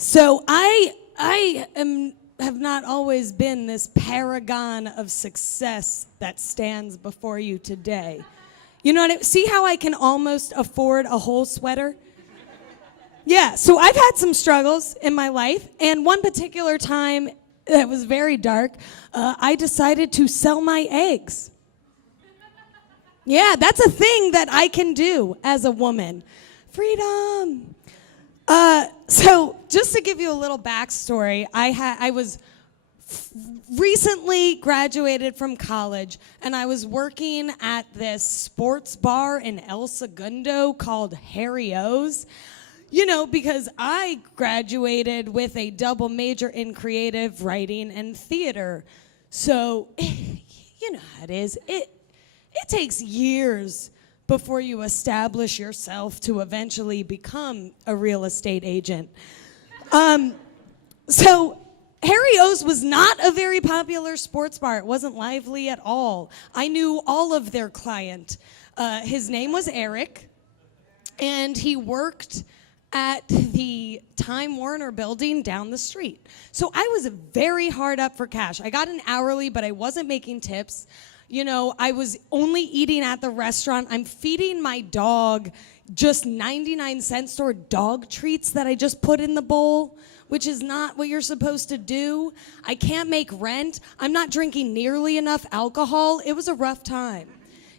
So have not always been this paragon of success that stands before you today. You know what see how I can almost afford a whole sweater? Yeah, so I've had some struggles in my life, and one particular time that was very dark, I decided to sell my eggs. Yeah, that's a thing that I can do as a woman. Freedom. So just to give you a little backstory, I was recently graduated from college, and I was working at this sports bar in El Segundo called Harry O's. You know, because I graduated with a double major in creative writing and theater. So, you know how it is. It takes years before you establish yourself to eventually become a real estate agent. So Harry O's was not a very popular sports bar. It wasn't lively at all. I knew all of their client. His name was Eric, and he worked at the Time Warner building down the street. So I was very hard up for cash. I got an hourly, but I wasn't making tips. You know, I was only eating at the restaurant. I'm feeding my dog just 99-cent store dog treats that I just put in the bowl, which is not what you're supposed to do. I can't make rent. I'm not drinking nearly enough alcohol. It was a rough time.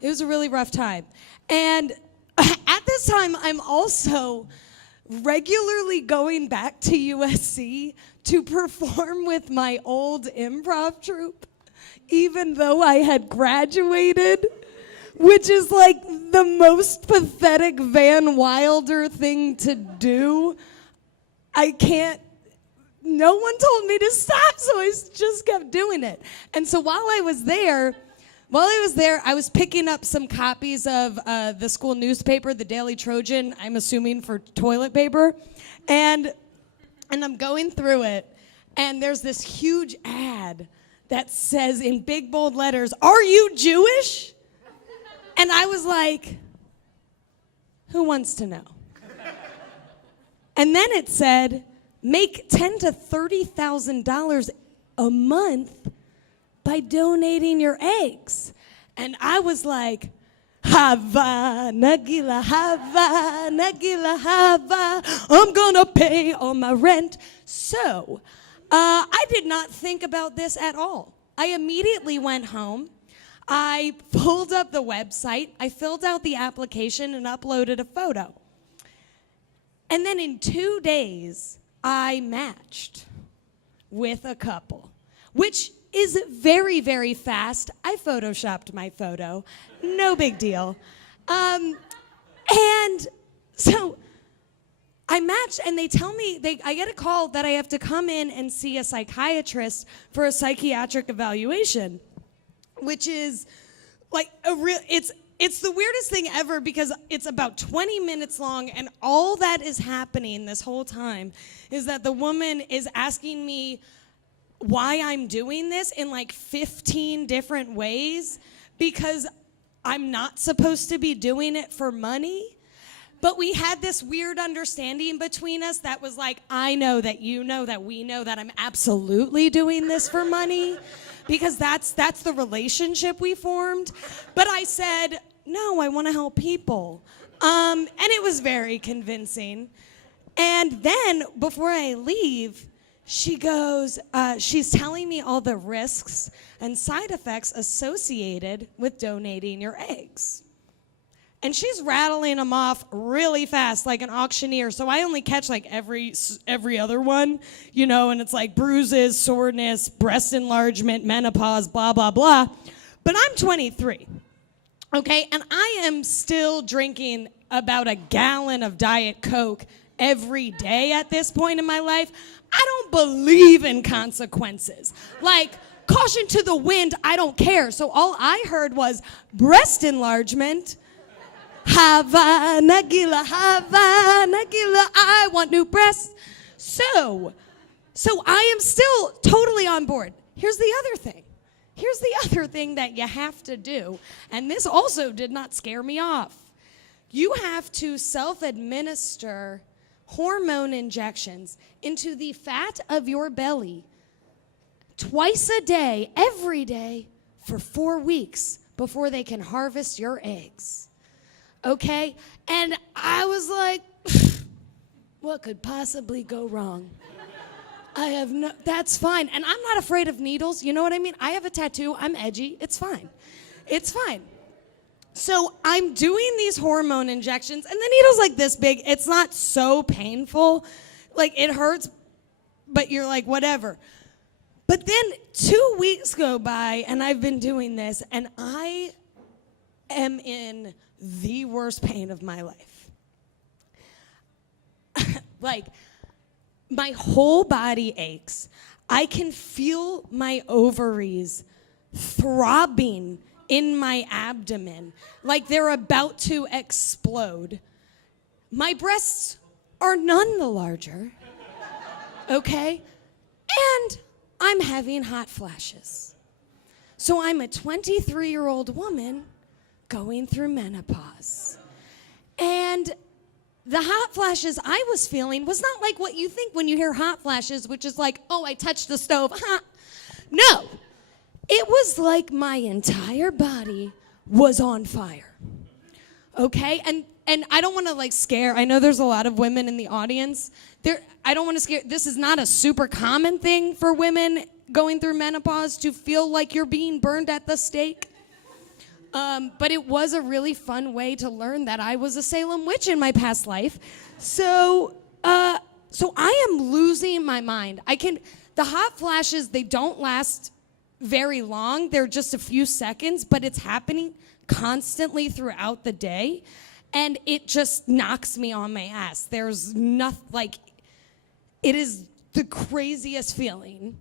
It was a really rough time. And at this time, I'm also regularly going back to USC to perform with my old improv troupe, even though I had graduated, which is like the most pathetic Van Wilder thing to do. No one told me to stop, so I just kept doing it. And so while I was there, I was picking up some copies of the school newspaper, the Daily Trojan, I'm assuming for toilet paper, and I'm going through it, and there's this huge ad that says in big bold letters, "Are you Jewish?" And I was like, who wants to know? And then it said, make $10,000 to $30,000 a month by donating your eggs. And I was like, Hava, Nagila, Hava, Nagila, Hava, I'm gonna pay all my rent. So, I did not think about this at all. I immediately went home. I pulled up the website, I filled out the application and uploaded a photo. And then in 2 days, I matched with a couple, which is very, very fast. I photoshopped my photo. No big deal. And so I matched, and they tell me, I get a call that I have to come in and see a psychiatrist for a psychiatric evaluation, which is like it's the weirdest thing ever because it's about 20 minutes long, and all that is happening this whole time is that the woman is asking me why I'm doing this in like 15 different ways because I'm not supposed to be doing it for money. But we had this weird understanding between us that was like, I know that you know that we know that I'm absolutely doing this for money because that's the relationship we formed. But I said, no, I want to help people. And it was very convincing. And then before I leave, she goes, she's telling me all the risks and side effects associated with donating your eggs. And she's rattling them off really fast like an auctioneer. So I only catch like every other one, you know, and it's like bruises, soreness, breast enlargement, menopause, blah, blah, blah. But I'm 23, okay? And I am still drinking about a gallon of Diet Coke every day at this point in my life. I don't believe in consequences. Like, caution to the wind, I don't care. So all I heard was breast enlargement. Hava, Nagila, I want new breasts. So I am still totally on board. Here's the other thing. Here's the other thing that you have to do, and this also did not scare me off. You have to self-administer hormone injections into the fat of your belly twice a day, every day, for 4 weeks before they can harvest your eggs. Okay? And I was like, what could possibly go wrong? That's fine. And I'm not afraid of needles. You know what I mean? I have a tattoo. I'm edgy. It's fine. It's fine. So I'm doing these hormone injections, and the needle's like this big. It's not so painful. Like, it hurts, but you're like, whatever. But then 2 weeks go by, and I've been doing this, and I am in the worst pain of my life. Like, my whole body aches. I can feel my ovaries throbbing in my abdomen, like they're about to explode. My breasts are none the larger, okay? And I'm having hot flashes. So I'm a 23-year-old woman going through menopause. And the hot flashes I was feeling was not like what you think when you hear hot flashes, which is like, oh, I touched the stove. No. It was like my entire body was on fire. Okay? And I don't want to like scare. I know there's a lot of women in the audience. I don't want to scare. This is not a super common thing for women going through menopause to feel like you're being burned at the stake. But it was a really fun way to learn that I was a Salem witch in my past life. So I am losing my mind. The hot flashes, they don't last very long. They're just a few seconds, but it's happening constantly throughout the day. And it just knocks me on my ass. There's nothing, like, it is the craziest feeling.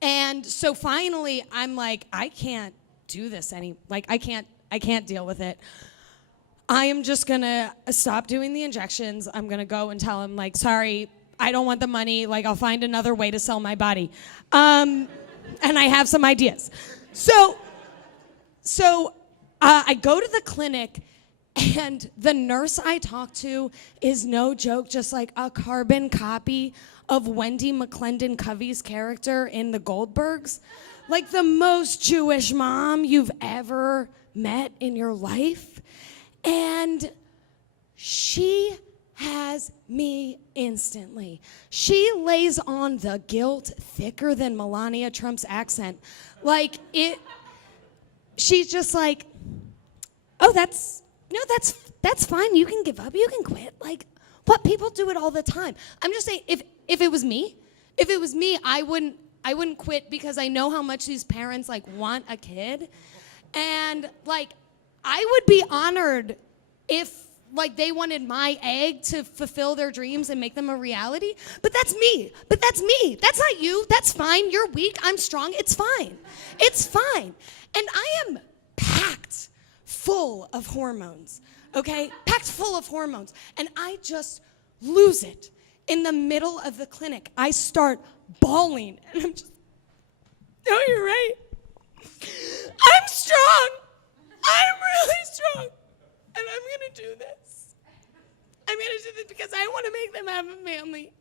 And so finally, I'm like, I can't do this I can't deal with it. I am just gonna stop doing the injections. I'm gonna go and tell him, like, sorry, I don't want the money. Like, I'll find another way to sell my body. And I have some ideas. So I go to the clinic, and the nurse I talk to is no joke, just like a carbon copy of Wendy McClendon Covey's character in The Goldbergs. Like the most Jewish mom you've ever met in your life. And she has me instantly. She lays on the guilt thicker than Melania Trump's accent. Like she's just like, oh, that's fine. You can give up. You can quit. Like, what? People do it all the time. I'm just saying, if it was me, I wouldn't quit because I know how much these parents like want a kid. And like, I would be honored if like they wanted my egg to fulfill their dreams and make them a reality. But that's me. That's not you. That's fine. You're weak. I'm strong. It's fine. It's fine. And I am packed full of hormones, okay? Packed full of hormones. And I just lose it. In the middle of the clinic, I start bawling. And I'm just, no, you're right. I'm strong. I'm really strong. And I'm going to do this. I'm going to do this because I want to make them have a family.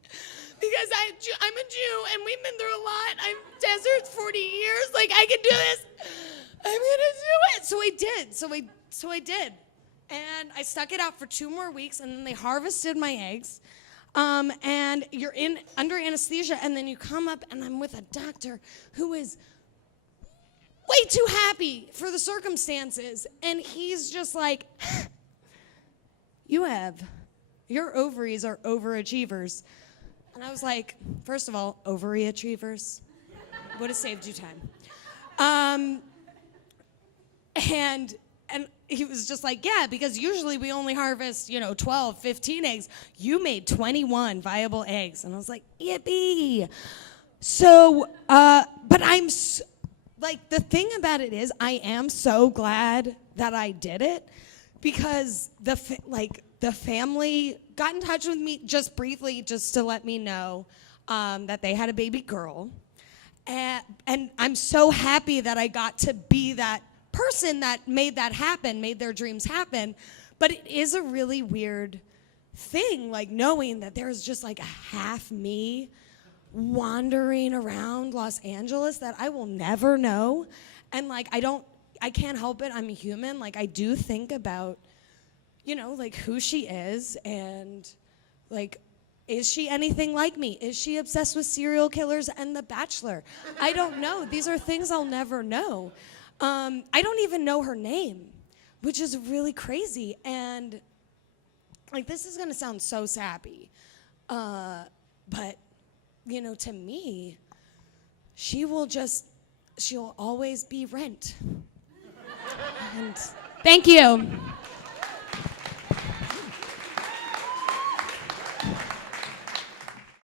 Because I'm a Jew, and we've been through a lot. I'm desert 40 years. Like, I can do this. I'm going to do it. So I did. So I did. And I stuck it out for 2 more weeks, and then they harvested my eggs. And you're under anesthesia, and then you come up, and I'm with a doctor who is way too happy for the circumstances. And he's just like, your ovaries are overachievers. And I was like, first of all, ovary achievers. Would have saved you time. And he was just like, yeah, because usually we only harvest, 12, 15 eggs. You made 21 viable eggs. And I was like, yippee. So, but the thing about it is, I am so glad that I did it because the family got in touch with me just briefly, just to let me know that they had a baby girl. And I'm so happy that I got to be that person that made that happen, made their dreams happen. But it is a really weird thing, like knowing that there's just like a half me wandering around Los Angeles that I will never know. And like, I can't help it. I'm a human. Like, I do think about, you know, like who she is and like, is she anything like me? Is she obsessed with serial killers and The Bachelor? I don't know. These are things I'll never know. I don't even know her name, which is really crazy. And like, this is gonna sound so sappy, but you know, to me, she'll always be Rent. And thank you.